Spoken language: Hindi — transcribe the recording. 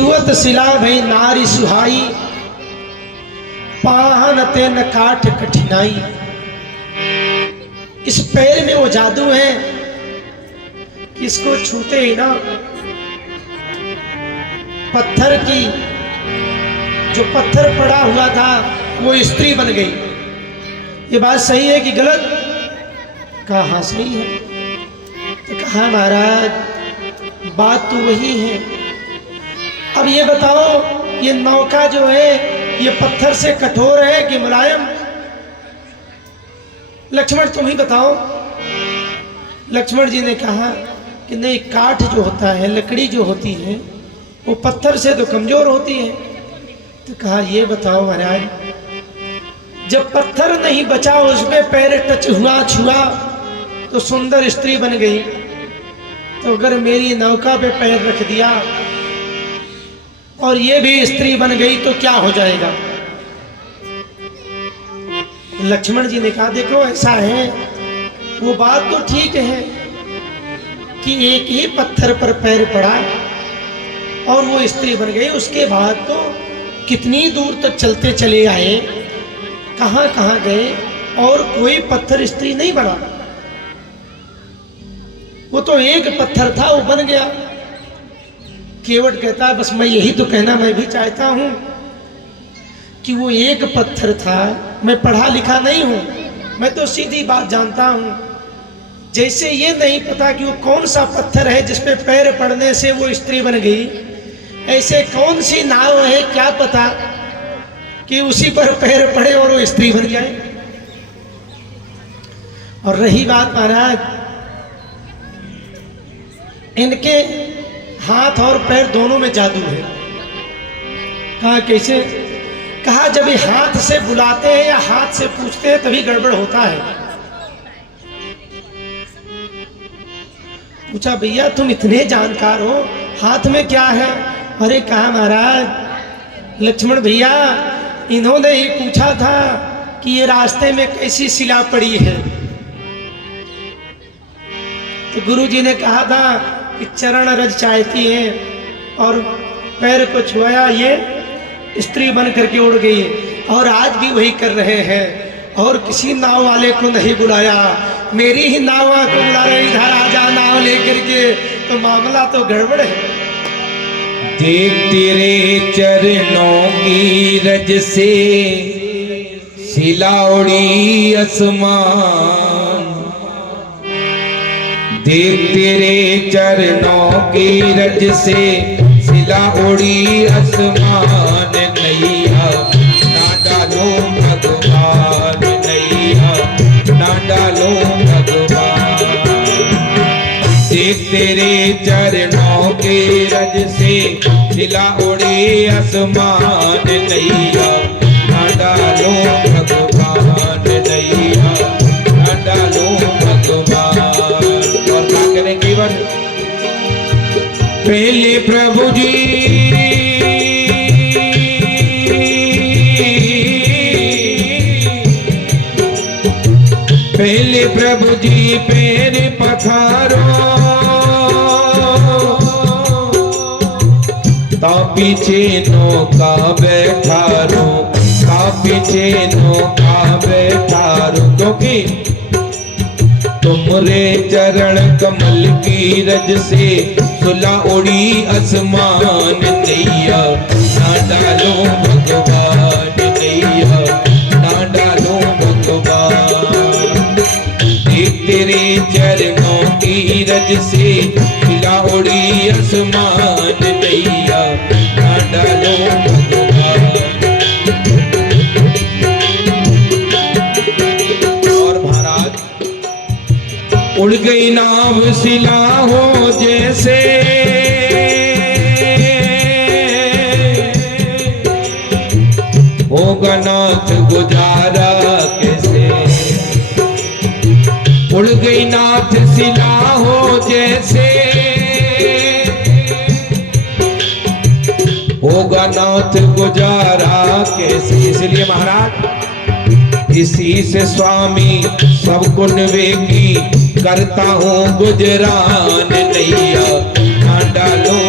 छुअत शिला भई नारी सुहाई, पाहन ते न काठ कठिनाई। इस पैर में वो जादू है कि इसको छूते ही ना पत्थर की, जो पत्थर पड़ा हुआ था वो स्त्री बन गई। ये बात सही है कि गलत? कहा हाँ सही है। तो कहा महाराज बात तो वही है। अब ये बताओ ये नौका जो है ये पत्थर से कठोर है कि मुलायम? लक्ष्मण तुम ही बताओ। लक्ष्मण जी ने कहा कि नहीं, काठ जो होता है, लकड़ी जो होती है वो पत्थर से तो कमजोर होती है। तो कहा ये बताओ महाराज, जब पत्थर नहीं बचा उसमें पैर टच हुआ, छुआ तो सुंदर स्त्री बन गई, तो अगर मेरी नौका पे पैर रख दिया और ये भी स्त्री बन गई तो क्या हो जाएगा? लक्ष्मण जी ने कहा देखो ऐसा है, वो बात तो ठीक है कि एक ही पत्थर पर पैर पड़ा और वो स्त्री बन गई, उसके बाद तो कितनी दूर तक चलते चले आए, कहां कहां गए और कोई पत्थर स्त्री नहीं बना। वो तो एक पत्थर था, वो बन गया। केवट कहता है बस मैं यही तो कहना मैं भी चाहता हूं कि वो एक पत्थर था। मैं पढ़ा लिखा नहीं हूं, मैं तो सीधी बात जानता हूं। जैसे ये नहीं पता कि वो कौन सा पत्थर है जिसपे पैर पड़ने से वो स्त्री बन गई, ऐसे कौन सी नाव है क्या पता कि उसी पर पैर पड़े और वो स्त्री बन जाए। और रही बात महाराज, इनके हाथ और पैर दोनों में जादू है। कहा कैसे? कहा जब ये हाथ से बुलाते हैं या हाथ से पूछते हैं तभी गड़बड़ होता है। पूछा भैया तुम इतने जानकार हो, हाथ में क्या है? अरे कहा महाराज लक्ष्मण भैया इन्होंने ही पूछा था कि ये रास्ते में कैसी शिला पड़ी है, तो गुरुजी ने कहा था कि चरण रज चाहती है और पैर को छुआया, ये स्त्री बन करके उड़ गई। और आज भी वही कर रहे हैं और किसी नाव वाले को नहीं बुलाया, मेरी ही नाव को बुला रहे, इधर आ जा नाव लेकर के, तो मामला तो गड़बड़ है। देख तेरे चरणों की रज से शिला उड़ी आसमान, देख तेरे चरणों की रज से शिला उड़ी आसमान, नैया ना डालो भगवान, नैया ना डालो भगवान। देख तेरे चरणों के रज से शिला उड़ी आसमान, नैया ना डालो भगवान, नैया ना डालो भगवान। और क्या करें केवल पहले प्रभु जी पहले प्रभु जी पैर पखारो, ता पीछे नौका बैठारो, ता पीछे नौका बैठारो, क्योंकि तुमरे चरण कमल की रज से सुला उड़ी आसमान, नैया ना डालो भगवान, नैया ना डालो भगवान। देख तेरे चरणों की रज से सुला उड़ी आसमान, नैया ना डालो भगवान। और महाराज उड़ गई नाव शिला हो जैसे, होगा नाथ गुजारा कैसे। उड़ गई नाथ शिला हो जैसे, होगा नाथ गुजारा कैसे। इसलिए महाराज इसी से स्वामी सब गुण वेगी, करता हूँ गुजरान, नैया ना डालो